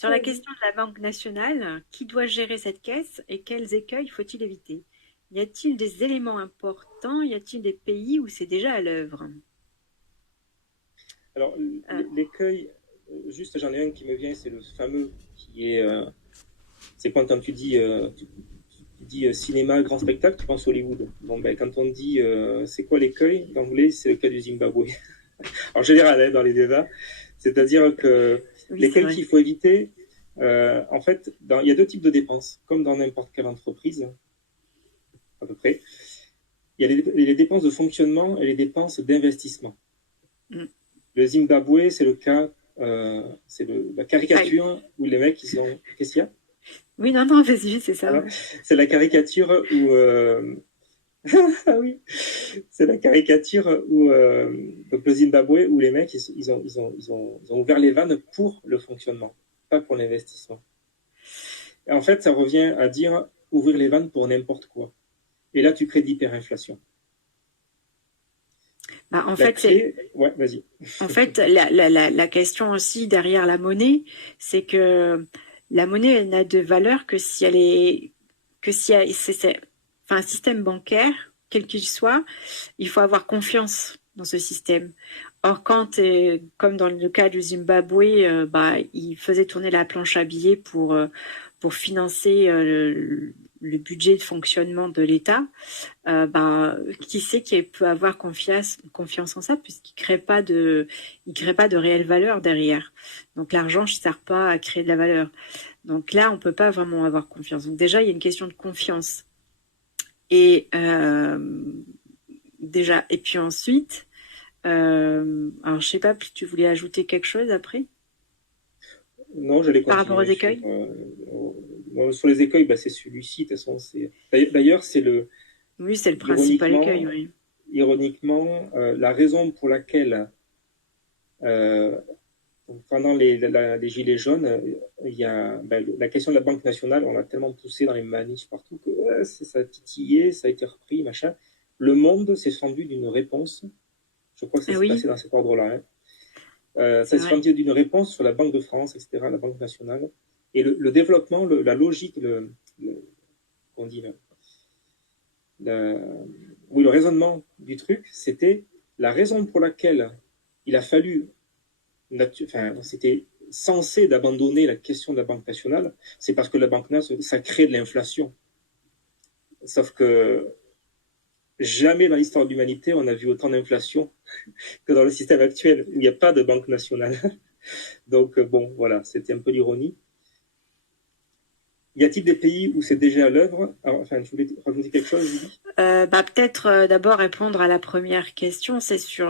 Sur la question de la Banque nationale, qui doit gérer cette caisse et quels écueils faut-il éviter? Y a-t-il des éléments importants? Y a-t-il des pays où c'est déjà à l'œuvre? Alors, Euh, l'écueil, juste j'en ai un qui me vient, c'est le fameux qui est. C'est quand tu dis, tu dis cinéma, grand spectacle, tu penses Hollywood. Bon, ben, quand on dit c'est quoi l'écueil, d'anglais, c'est le cas du Zimbabwe. En général, hein, dans les débats, c'est-à-dire que oui, c'est l'écueil vrai. qu'il faut éviter, en fait, il y a deux types de dépenses, comme dans n'importe quelle entreprise, à peu près. Il y a les dépenses de fonctionnement et les dépenses d'investissement. Mm. Le Zimbabwe, c'est le cas, c'est la Aïe. caricature où les mecs, ils ont. Qu'est-ce qu'il y a? Oui, non, non, vas-y, c'est ça, Voilà. ouais. C'est la caricature où. Ah oui, c'est la caricature où. Donc le Zimbabwe, où les mecs, ils ont ouvert les vannes pour le fonctionnement, pas pour l'investissement. Et en fait, ça revient à dire ouvrir les vannes pour n'importe quoi. Et là, tu crées de l'hyperinflation. Bah, La clé. Ouais, vas-y. en fait, la question aussi derrière la monnaie, c'est que la monnaie, elle n'a de valeur que si elle est, que si elle- enfin, un système bancaire, quel qu'il soit, il faut avoir confiance dans ce système. Or, comme dans le cas du Zimbabwe, bah, il faisait tourner la planche à billets pour financer le budget de fonctionnement de l'État, bah, qui sait qui peut avoir confiance en ça, il crée pas de réelle valeur derrière. Donc l'argent ne sert pas à créer de la valeur. Donc là, on peut pas vraiment avoir confiance. Donc déjà, il y a une question de confiance. Et déjà, et puis ensuite, alors je sais pas, tu voulais ajouter quelque chose après Non, j'allais par rapport aux continuer écueils? sur les écueils. Bah, c'est celui-ci. De toute façon, d'ailleurs, c'est Oui, c'est le principal écueil, ironiquement, oui. la raison pour laquelle euh, pendant les gilets jaunes, il y a la question de la Banque nationale. On l'a tellement poussé dans les manifs partout que ça a titillé, ça a été repris, machin. Le Monde s'est fendu d'une réponse. Je crois que ça Ah s'est oui, passé dans cet ordre-là. Hein. Ça c'est se vrai. fait d'une réponse sur la Banque de France, etc., la Banque nationale. Et le développement, la logique, on dit, le, oui, le raisonnement du truc, c'était la raison pour laquelle il a fallu, enfin, c'était censé d'abandonner la question de la Banque nationale, c'est parce que la Banque nationale, ça crée de l'inflation. Sauf que jamais dans l'histoire de l'humanité, on a vu autant d'inflation que dans le système actuel, où il n'y a pas de Banque nationale. Donc, bon, voilà, c'était un peu l'ironie. Y a-t-il des pays où c'est déjà à l'œuvre? Enfin, tu voulais rajouter quelque chose, Julie? Bah, peut-être d'abord répondre à la première question, c'est sur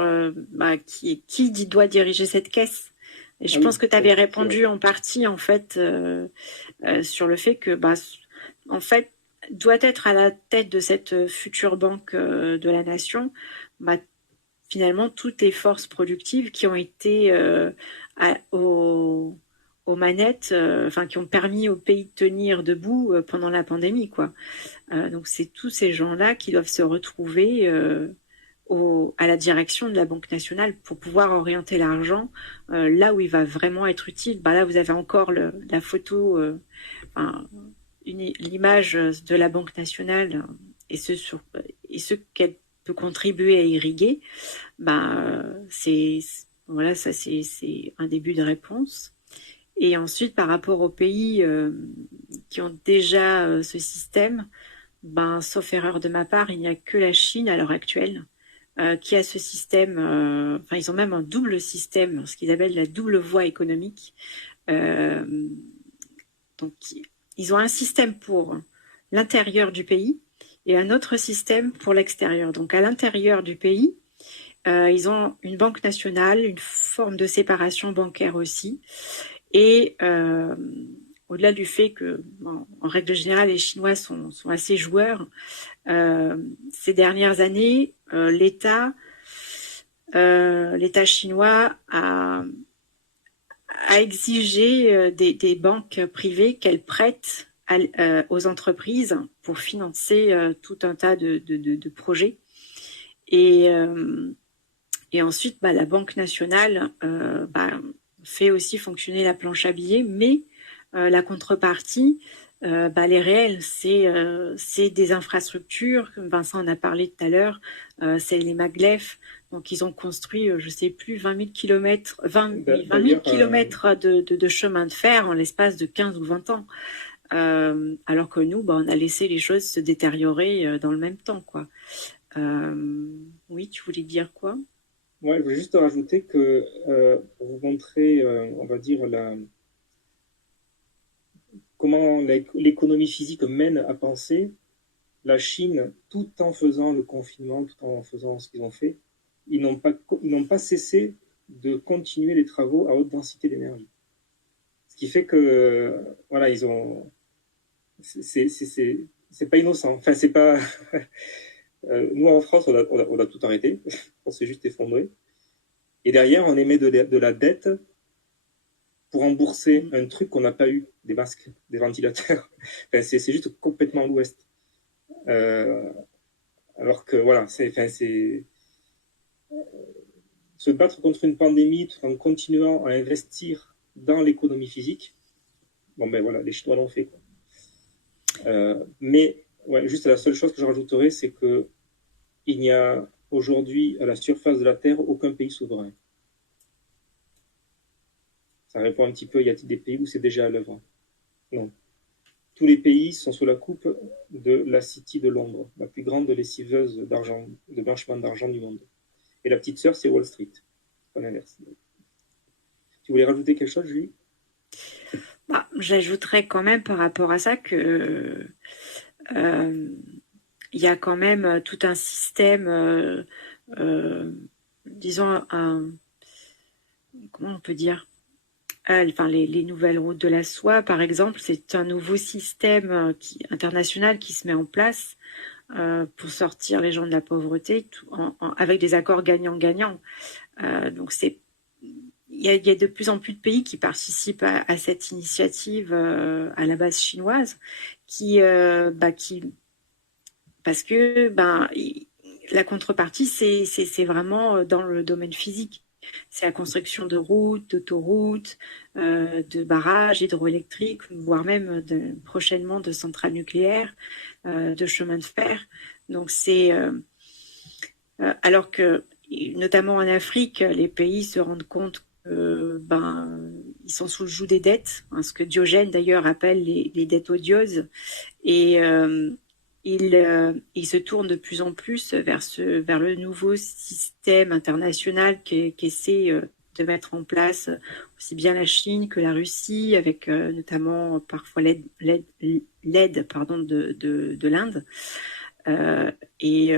bah, doit diriger cette caisse. Et je Ah pense oui, que tu avais oui, c'est vrai. répondu en partie en fait sur le fait que bah, en fait doit être à la tête de cette future banque de la nation, bah, finalement toutes les forces productives qui ont été aux manettes, enfin qui ont permis au pays de tenir debout pendant la pandémie, quoi. Donc c'est tous ces gens-là qui doivent se retrouver à la direction de la Banque nationale pour pouvoir orienter l'argent là où il va vraiment être utile. Bah là, vous avez encore la photo, enfin, l'image de la Banque nationale et et ce qu'elle peut contribuer à irriguer. Bah, voilà, ça c'est un début de réponse. Et ensuite, par rapport aux pays qui ont déjà ce système, ben, sauf erreur de ma part, il n'y a que la Chine à l'heure actuelle qui a ce système. Enfin, ils ont même un double système, ce qu'ils appellent la double voie économique. Euh, donc, ils ont un système pour l'intérieur du pays et un autre système pour l'extérieur. Donc, à l'intérieur du pays, ils ont une banque nationale, une forme de séparation bancaire aussi. Et au-delà du fait que, bon, en règle générale, les Chinois sont assez joueurs, ces dernières années, l'État chinois a exigé des banques privées qu'elles prêtent aux entreprises pour financer tout un tas de projets. Et, euh, et ensuite, bah, la Banque nationale bah, fait aussi fonctionner la planche à billets, mais La contrepartie, elle est réelle. C'est des infrastructures, comme Vincent en a parlé tout à l'heure, c'est les maglefs. Donc, ils ont construit, je ne sais plus, 20 000 kilomètres, 20 000 D'ailleurs, kilomètres de chemin de fer en l'espace de 15 ou 20 ans. Alors que nous, on a laissé les choses se détériorer dans le même temps, quoi. Oui, tu voulais dire quoi? ouais, je voulais juste rajouter que pour vous montrer, on va dire, comment l'économie physique mène à penser, la Chine, tout en faisant le confinement, tout en faisant ce qu'ils ont fait, ils n'ont pas cessé de continuer les travaux à haute densité d'énergie. Ce qui fait que, voilà, ils ont. C'est pas innocent. Enfin, c'est pas. Nous, en France, on a tout arrêté. On s'est juste effondré. Et derrière, on émet de la dette pour rembourser un truc qu'on n'a pas eu, des masques, des ventilateurs. Enfin, c'est juste complètement l'Ouest. Alors que, voilà, se battre contre une pandémie tout en continuant à investir dans l'économie physique. Bon, ben voilà, les Chinois l'ont fait, quoi. Mais ouais, juste la seule chose que je rajouterais, c'est que il n'y a aujourd'hui à la surface de la Terre aucun pays souverain. Ça répond un petit peu, y a-t-il des pays où c'est déjà à l'œuvre? Non. Tous les pays sont sous la coupe de la City de Londres, la plus grande lessiveuse d'argent, de blanchiment d'argent du monde. Et la petite sœur, c'est Wall Street. Pas l'inverse. Tu voulais rajouter quelque chose, Julie? J'ajouterais quand même par rapport à ça que il y a quand même tout un système, disons, comment on peut dire, enfin les nouvelles routes de la soie, par exemple, c'est un nouveau système international qui se met en place pour sortir les gens de la pauvreté avec des accords gagnant-gagnant. Donc il y a de plus en plus de pays qui participent à cette initiative à la base chinoise, qui parce que la contrepartie c'est vraiment dans le domaine physique. C'est la construction de routes, d'autoroutes, de barrages hydroélectriques, voire même prochainement de centrales nucléaires, de chemins de fer. Donc alors que notamment en Afrique, les pays se rendent compte que ils sont sous le joug des dettes, hein, ce que Diogène d'ailleurs appelle les dettes odieuses, et il se tourne de plus en plus vers le nouveau système international qu'essaie de mettre en place aussi bien la Chine que la Russie, avec notamment parfois l'aide de l'Inde. Et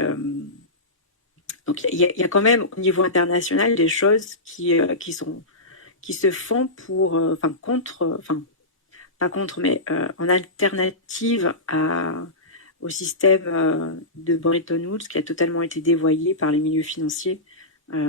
donc il y a quand même au niveau international des choses qui se font pour, pas contre, mais en alternative au système de Bretton Woods qui a totalement été dévoyé par les milieux financiers.